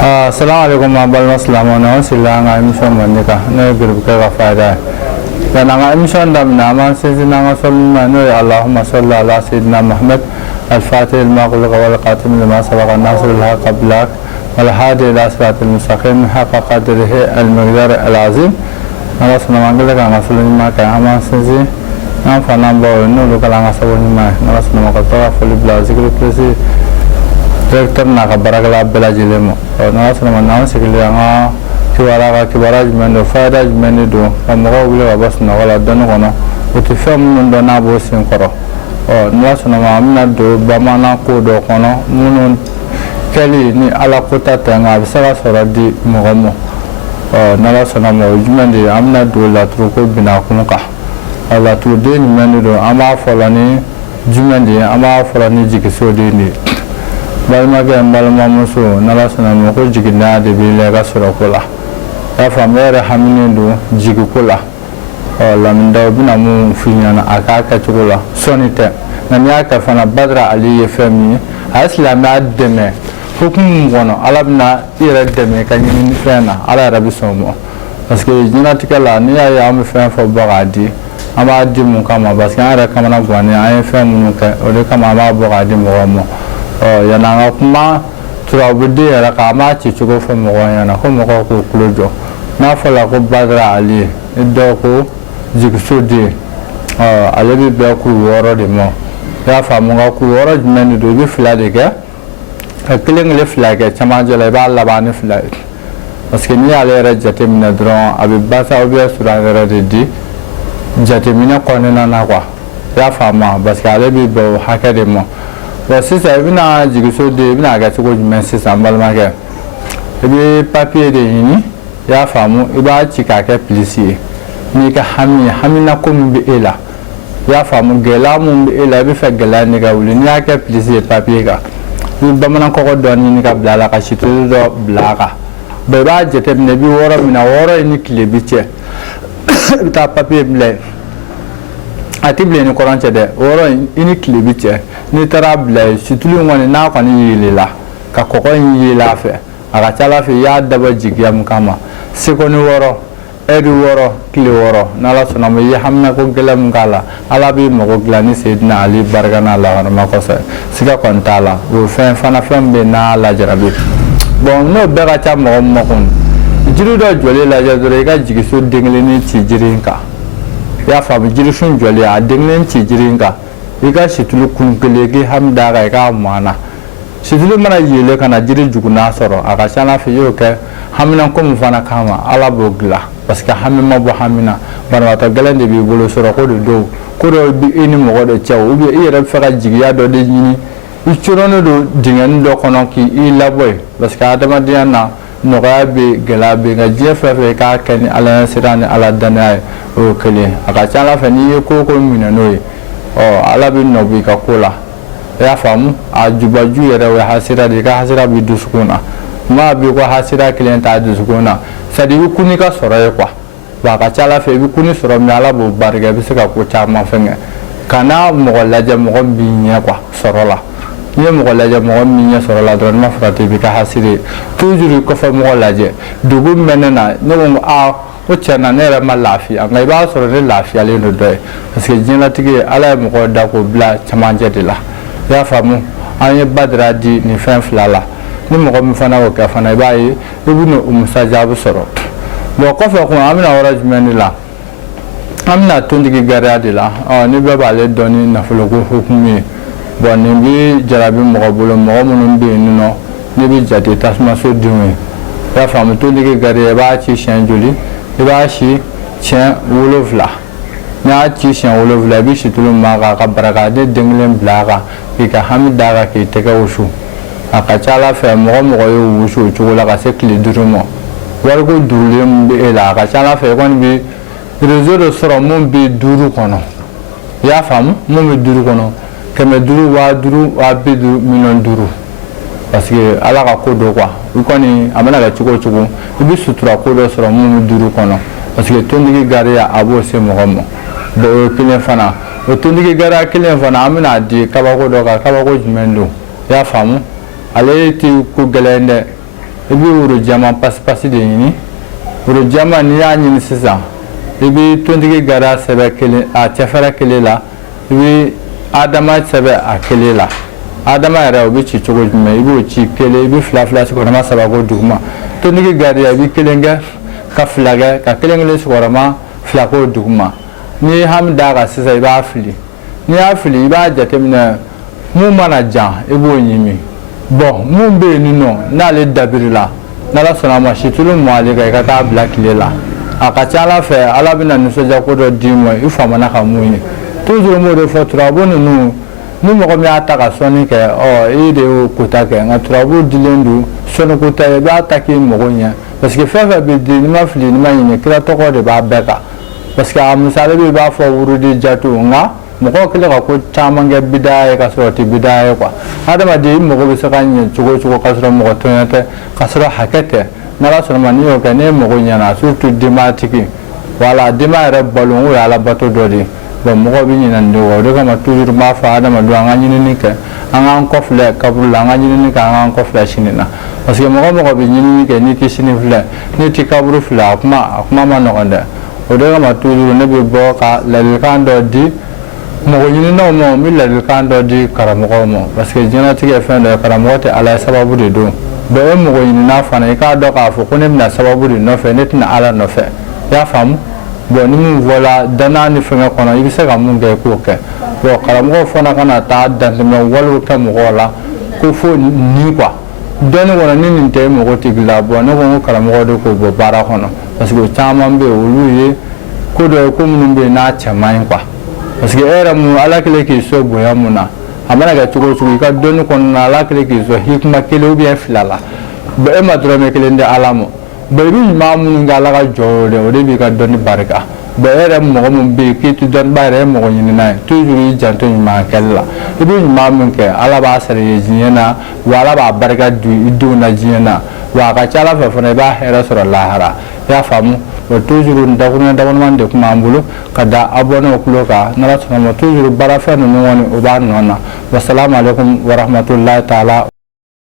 Assalamualaikum warahmatullahi wabarakatuh. Sila nga emission manika na group ka faida. Kana nga emission dam nama sesina nga solma no Allahumma salli ala sayyidina Muhammad al-Fatih al-Maqul wal qatim lima sabaqa nasr al-haq qablak wal hadi ila siratil mustaqim haqqa qadrihi al-miqdar al-azim. Nga sunama ngala nga solma ka ama sesi nga fana bo no lokala nga sabonima nga sunama ka tawa fuli bla zikru plesi director na ka baragala bela jilemo na sana na sikili nga kibara jumendo faida jumendo do amogo wile wa bas na wala dano kono uti fam ndo na bo sin koro na sana ma amna do bamana ko do kono munun kali ni ala kota tanga bisara sora di mogomo na sana mo jumendo amna do la truko bina kunuka ala tu de jumendo do ama folani jumendo ama folani jikiso de ni balma ke balma muso nala sana mo ko jigina de bi le ga sura kula ya famere hamini do jigi kula la minda bina mu finya na aka ka kula sonite na miya ka fana badra ali fami aslam ademe hukum wono alabna ira deme kan ni fena ala rabi somo parce que jina tikala ni ya am fen fo bagadi ama di mun kama parce que ara kama na gwani ay fen mun ka o de kama ma bagadi mo mo yana nga kuma turabudi yara kama ci chugo fo mo yana ko mo ko klojo na fala ko badra ali iddo ko jigsudi ale bi be ku woro de mo ya fa mo ga ku woro men do bi fla de ga killing le fla ga chama jole ba la ba ni fla parce que ni ale ra jate mina dron abi basa obi sura ra de di jate mina ko na kwa ya fa ma parce que ale bi be hakade mo sisa bina jigiso de bina ga tiko jumen sisa balma ke ebi papier de yini ya famu iba chika ke polisi ni ka hamina kum bi ela ya famu gela mum bi ela bi fa gela ni ga wuli ni ka polisi papier ga ni bamana ko do ni ka blala ka shitu do blaka be ba jete ne bi woro mina woro ni klebi che ta papier ble atible ni koranche de woro ini klebi che ni tarabla situlu ngone na ko ni yilila ka ko yila fe aga chala fe ya daba jigyam kama sikoni woro edu woro kili woro nala sonamo yi hamna ko gelam kala ala bi mo ko glani sayyidina ali bargana la ma ko sa sika kon tala wo fen fana fen be na la jarabi bon no be ga cha mo kun jiru do jole la jadore ga jigiso dingle ni ci jirinka ya fa bi jiru shun jole a dingle ci jirinka iga situlu kunkelege hamda ga mana situlu mana yele kana jiri juguna soro aga sana fi yoke hamina ko mfana kama ala bogla parce que hamima bo hamina barwata galande bi bolo soro ko do ko do bi eni mo go do chaw ubi ira fara jigiya do de yini ichurono do dingen do kono ki i laboy parce que adama diana no ga be gala be ga jefa fe ka kani ala sirani ala danay o kele aga sana fa ni ko mina noy ala bi no bi ka kula ya famu ajubaju yere we hasira de ka hasira bi dusukuna ma bi ko hasira klienta dusukuna sadi bi kuni ka soro kwa ba ka chala fe bi kuni soro mi ala bo barga bi se ka ko chama fenge kana mo laje mo bi nya kwa soro la ye mo laje mo mi nya soro la don ma frate bi ka hasire toujours ko fa mo laje dugu menena no mo o chana nera ma lafiya ngai ba soro ne lafiya le no doy parce que jina tigi ala mo ko da ko bla chamanje de la ya famu anye badra di ni fen flala ni mo ko mi fana o ka fana ba yi ibunu umusajabu soro bo ko fa ko amina wara jumeni la amina tondigi gara de la ni be ba le doni na folo ko hukumi bo ni bi jarabi mo ko bolo mo mo be ni no ni bi jate tasma so diwe ya famu tondigi gara ba ci shanjuli iba shi chen wolovla na ci shan wolovla bi shi tulum ma ga baraka de denglen blaga ki ka hamida ga ki tega wushu aka chala fe mo yo wushu chula ga se kli durumo wargo durlem bi ela ka chala fe kon bi rezo de soro mon bi duru kono ya fam mon bi duru kono keme duru wa bi duru minon duru parce que ala ka ko do quoi ikoni amana ga chugo ibi sutura ko do soro mon duru kono parce que tondigi gare ya abo se mo bo kilen fana o tondigi gare kilen fana amina di kabako do ka kabako jumendo ya famu ale ti ku gelende ibi wuro jama pas de ɲini wuro jama ni y'a ɲini sisan ibi tontigi gara sɛbɛ kelen a cɛfɛrɛ kelen la ibi adama sɛbɛ a kelen la adama yɛrɛ o bi ci cogo jumɛn i b'o ci kelen i bi fila sigiyɔrɔma saba ko duguma tontigi gariya i bi kelen kɛ ka fila kɛ ka kelen sigiyɔrɔma fila ko duguma ni hami d'a kan sisan i b'a fili n'i y'a fili i b'a jateminɛ mun mana jan i b'o ɲimi bon mun bɛ yen nɔ n'ale dabirila n'ala sɔnna a ma situlu mɔ ale kan i ka taa bila tile la a ka ca ala fɛ ala bɛna nisɔndiya ko dɔ d'i ma i famana ka mun ye toujours n b'o de fɔ turabu ninnu ni mɔgɔ min y'a ta ka sɔnni kɛ e de y'o kota kɛ nka turabu dilen don sɔnni kota i b'a ta k'i mago ɲɛ parce que fɛn fɛn bɛ di n'i ma fili n'i ma ɲinɛ kira tɔgɔ de b'a bɛɛ kan parce que a misali bɛ i b'a fɔ wurudi jatu nka mɔgɔw kɛlen ka ko caman kɛ bidaya ye ka sɔrɔ o tɛ bidaya ye quoi adamaden i mago bɛ se ka ɲɛ cogo o cogo ka sɔrɔ mɔgɔ tɔɲɔ tɛ ka sɔrɔ hakɛ tɛ n'ala sɔnna ma n'i y'o kɛ n'e mago ɲɛna surtout denbayatigi wala denbaya yɛrɛ balo o ye ala bato dɔ de ye bon mɔgɔw bɛ ɲinɛ nin de kɔ o de kama toujours n b'a fɔ adamadenw an ka ɲinini kɛ an k'an kɔfilɛ kaburu la an ka ɲinini kɛ an k'an kɔfilɛ sini na parce que mɔgɔ bɛ ɲinini kɛ n'i tɛ sini filɛ n'i tɛ kaburu filɛ a kuma ma nɔgɔn dɛ o de kama toujours ne bɛ bɔ ka ladilikan dɔ di mɔgɔ ɲininaw ma n bɛ ladilikan dɔ di karamɔgɔw ma parce que diɲɛlatigɛ ye fɛn dɔ ye karamɔgɔ tɛ ala ye sababu de don bon e mɔgɔ ɲinina fana i k'a dɔn k'a fɔ ko ne bɛna sababu de nɔfɛ ne tɛna ala nɔfɛ i y'a faamu bon ni mun fɔla danaya ni fɛngɛ kɔnɔ i bɛ se ka mun kɛ i k'o kɛ bon karamɔgɔw fana kana taa dantɛmɛ walew kɛ mɔgɔw la ko fo ni quoi dɔnni kɔnɔ ni nin tɛ e mago tigi la bon ne ko n ko karamɔgɔ de k'o bɔ baara kɔnɔ parce que o caman bɛ yen olu ye ko dɔ ye ko minnu bɛ yen n'a cɛ man ɲi quoi parce que e yɛrɛ mun ala kɛlen k'i sɔn bonya mun na a mana kɛ cogo o cogo i ka dɔnni kɔnɔna na ala kɛlen k'i sɔn hikima kelen ou bien fila la bon e ma dɔrɔmɛ kelen di ala ma bon i bɛ ɲuman minnu kɛ ala ka jɔ de o de b'i ka dɔnni barika bon e yɛrɛ mɔgɔ min bɛ yen k'i tɛ dɔnniba yɛrɛ ye mɔgɔ ɲinina ye toujours i janto ɲuman kɛli la i bɛ ɲuman min kɛ ala b'a sara i ye diɲɛ na wa ala b'a barika don i denw na diɲɛ na wa a ka ca ala fɛ fana i b'a hɛrɛ sɔrɔ lahara i y'a faamu bon toujours dakuruɲɛ de tun b'an bolo ka da abonnés tulo kan n'ala sɔnna ma toujours baarafɛn ninnu kɔni o b'a nɔ na wasalamu alaikum warahmatullahi taala